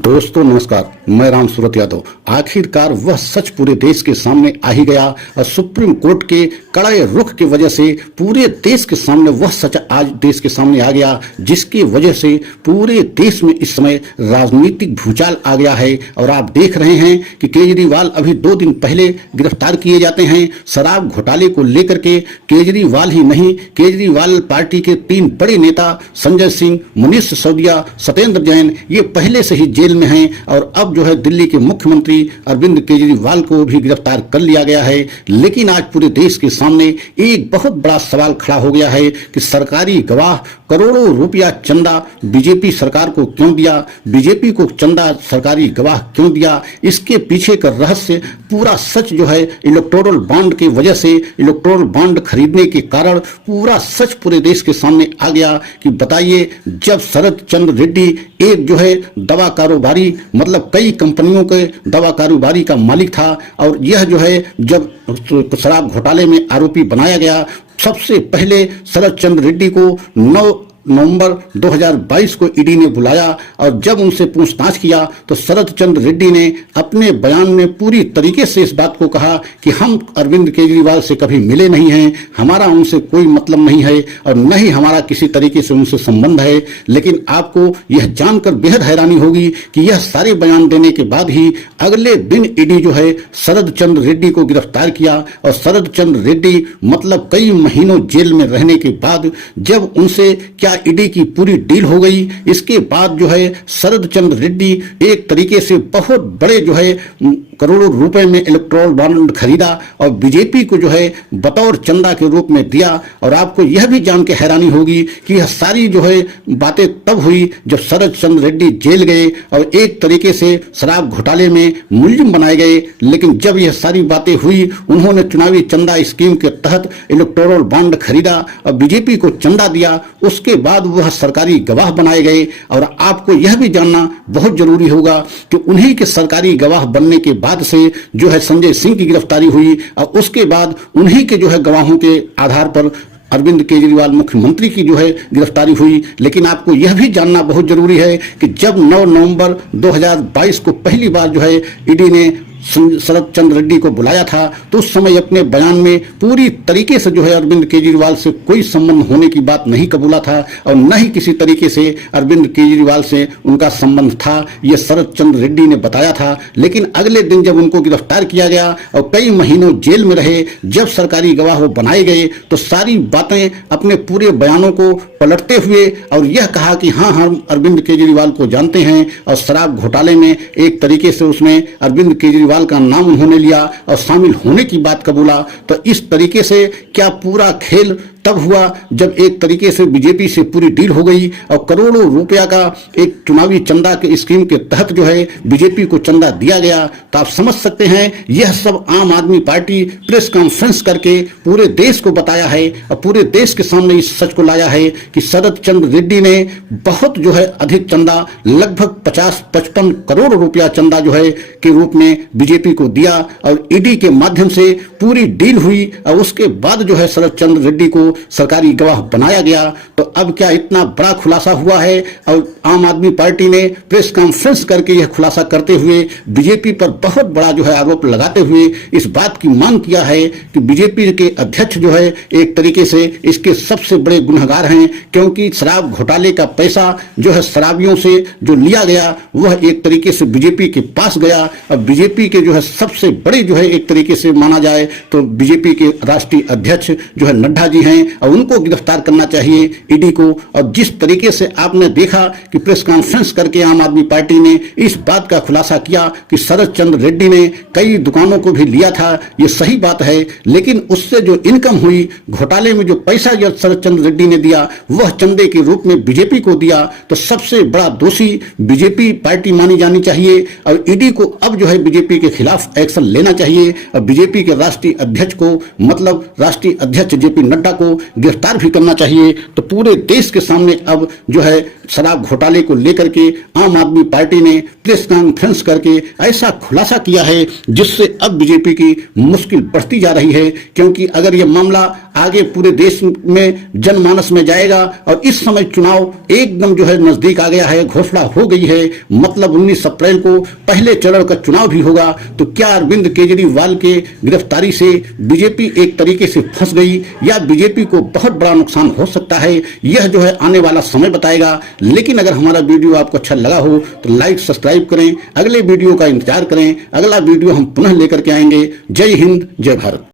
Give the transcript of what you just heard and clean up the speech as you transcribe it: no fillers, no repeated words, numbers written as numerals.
दोस्तों नमस्कार, मैं राम सूरत यादव। आखिरकार वह सच पूरे देश के सामने आ ही गया और सुप्रीम कोर्ट के कड़े रुख की वजह से पूरे देश के सामने वह सच आज देश के सामने आ गया, जिसकी वजह से पूरे देश में इस समय राजनीतिक भूचाल आ गया है। और आप देख रहे हैं कि केजरीवाल अभी 2 दिन पहले गिरफ्तार किए जाते हैं शराब घोटाले को लेकर के। केजरीवाल ही नहीं, केजरीवाल पार्टी के 3 बड़े नेता संजय सिंह, मनीष सिसोदिया, सत्येंद्र जैन ये पहले से ही जेल में हैं। और अब जो है दिल्ली के मुख्यमंत्री अरविंद केजरीवाल को भी गिरफ्तार कर लिया गया है। लेकिन आज पूरे देश के सामने एक बहुत बड़ा सवाल खड़ा हो गया है कि सरकारी गवाह करोड़ों रुपया चंदा बीजेपी सरकार को क्यों दिया, बीजेपी को चंदा सरकारी गवाह क्यों दिया, इसके पीछे का रहस्य पूरा सच जो है इलेक्टोरल बॉन्ड की वजह से, इलेक्टोरल बॉन्ड खरीदने के कारण पूरा सच पूरे देश के सामने आ गया। कि बताइए, जब शरद चंद्र रेड्डी एक जो है दवा कारोबारी, मतलब कई कंपनियों के दवा कारोबारी का मालिक था, और यह जो है जब शराब घोटाले में आरोपी बनाया गया, सबसे पहले शरद चंद्र रेड्डी को 9 नवंबर 2022 को ईडी ने बुलाया। और जब उनसे पूछताछ किया तो शरद चंद्र रेड्डी ने अपने बयान में पूरी तरीके से इस बात को कहा कि हम अरविंद केजरीवाल से कभी मिले नहीं हैं, हमारा उनसे कोई मतलब नहीं है और न ही हमारा किसी तरीके से उनसे संबंध है। लेकिन आपको यह जानकर बेहद हैरानी होगी कि यह सारे बयान देने के बाद ही अगले दिन ईडी जो है शरद चंद्र रेड्डी को गिरफ्तार किया। और शरद चंद्र रेड्डी मतलब कई महीनों जेल में रहने के बाद जब उनसे क्या ईडी की पूरी डील हो गई, इसके बाद जो है शरद चंद्र रेड्डी एक तरीके से बहुत बड़े जो है करोड़ों रुपए में इलेक्टोरल बॉन्ड खरीदा और बीजेपी को जो है बतौर चंदा के रूप में दिया। और आपको यह भी जान के हैरानी होगी कि यह सारी जो है बातें तब हुई जब शरद चंद्र रेड्डी जेल गए और एक तरीके से शराब घोटाले में मुलजिम बनाए गए। लेकिन जब यह सारी बातें हुई, उन्होंने चुनावी चंदा स्कीम के तहत इलेक्टोरल बॉन्ड खरीदा और बीजेपी को चंदा दिया, उसके बाद वह सरकारी गवाह बनाए गए। और आपको यह भी जानना बहुत जरूरी होगा कि उन्हीं के सरकारी गवाह बनने के बाद से जो है संजय सिंह की गिरफ्तारी हुई और उसके बाद उन्हीं के जो है गवाहों के आधार पर अरविंद केजरीवाल मुख्यमंत्री की जो है गिरफ्तारी हुई। लेकिन आपको यह भी जानना बहुत जरूरी है कि जब 9 नवंबर 2022 को पहली बार जो है ईडी ने शरद चंद्र रेड्डी को बुलाया था, तो उस समय अपने बयान में पूरी तरीके से जो है अरविंद केजरीवाल से कोई संबंध होने की बात नहीं कबूला था और न ही किसी तरीके से अरविंद केजरीवाल से उनका संबंध था, यह शरद चंद्र रेड्डी ने बताया था। लेकिन अगले दिन जब उनको गिरफ्तार किया गया और कई महीनों जेल में रहे, जब सरकारी गवाह वो बनाए गए तो सारी बातें अपने पूरे बयानों को पलटते हुए और यह कहा कि हाँ, हम अरविंद केजरीवाल को जानते हैं और शराब घोटाले में एक तरीके से उसमें अरविंद केजरीवाल का नाम उन्होंने लिया और शामिल होने की बात कबूला। तो इस तरीके से क्या पूरा खेल तब हुआ जब एक तरीके से बीजेपी से पूरी डील हो गई और करोड़ों रुपया का एक चुनावी चंदा के स्कीम के तहत जो है बीजेपी को चंदा दिया गया। तो आप समझ सकते हैं, यह सब आम आदमी पार्टी प्रेस कॉन्फ्रेंस करके पूरे देश को बताया है और पूरे देश के सामने इस सच को लाया है कि शरद चंद्र रेड्डी ने बहुत जो है अधिक चंदा, लगभग 50-55 करोड़ रुपया चंदा जो है के रूप में बीजेपी को दिया और ईडी के माध्यम से पूरी डील हुई और उसके बाद जो है शरद चंद्र रेड्डी को सरकारी गवाह बनाया गया। तो अब क्या इतना बड़ा खुलासा हुआ है और आम आदमी पार्टी ने प्रेस कॉन्फ्रेंस करके यह खुलासा करते हुए बीजेपी पर बहुत बड़ा जो है आरोप लगाते हुए इस बात की मांग किया है कि बीजेपी के अध्यक्ष जो है एक तरीके से इसके सबसे बड़े गुनहगार हैं, क्योंकि शराब घोटाले का पैसा जो है शराबियों से जो लिया गया वह एक तरीके से बीजेपी के पास गया। और बीजेपी के जो है सबसे बड़े जो है एक तरीके से माना जाए तो बीजेपी के राष्ट्रीय अध्यक्ष जो है नड्डा जी हैं और उनको गिरफ्तार करना चाहिए ईडी को। और जिस तरीके से आपने देखा कि प्रेस कॉन्फ्रेंस करके आम आदमी पार्टी ने इस बात का खुलासा किया कि शरद चंद्र रेड्डी ने कई दुकानों को भी लिया था, ये सही बात है, लेकिन उससे जो इनकम हुई, घोटाले में जो पैसा जो शरद चंद्र रेड्डी ने दिया वह चंदे के रूप में बीजेपी को दिया। तो सबसे बड़ा दोषी बीजेपी पार्टी मानी जानी चाहिए और ईडी को अब जो है बीजेपी के खिलाफ एक्शन लेना चाहिए और बीजेपी के राष्ट्रीय अध्यक्ष को, मतलब राष्ट्रीय अध्यक्ष जेपी नड्डा को गिरफ्तार भी करना चाहिए। तो पूरे देश के सामने अब जो है शराब घोटाले को लेकर के आम आदमी पार्टी ने प्रेस कॉन्फ्रेंस करके ऐसा खुलासा किया है जिससे अब बीजेपी की मुश्किल बढ़ती जा रही है, क्योंकि अगर यह मामला आगे पूरे देश में जनमानस में जाएगा और इस समय चुनाव एकदम जो है नजदीक आ गया है, घोषणा हो गई है, मतलब 19 अप्रैल को पहले चरण का चुनाव भी होगा, तो क्या अरविंद केजरीवाल के गिरफ्तारी से बीजेपी एक तरीके से फंस गई या बीजेपी को बहुत बड़ा नुकसान हो सकता है, यह जो है आने वाला समय बताएगा। लेकिन अगर हमारा वीडियो आपको अच्छा लगा हो तो लाइक सब्सक्राइब करें, अगले वीडियो का इंतजार करें, अगला वीडियो हम पुनः लेकर के आएंगे। जय हिंद, जय भारत।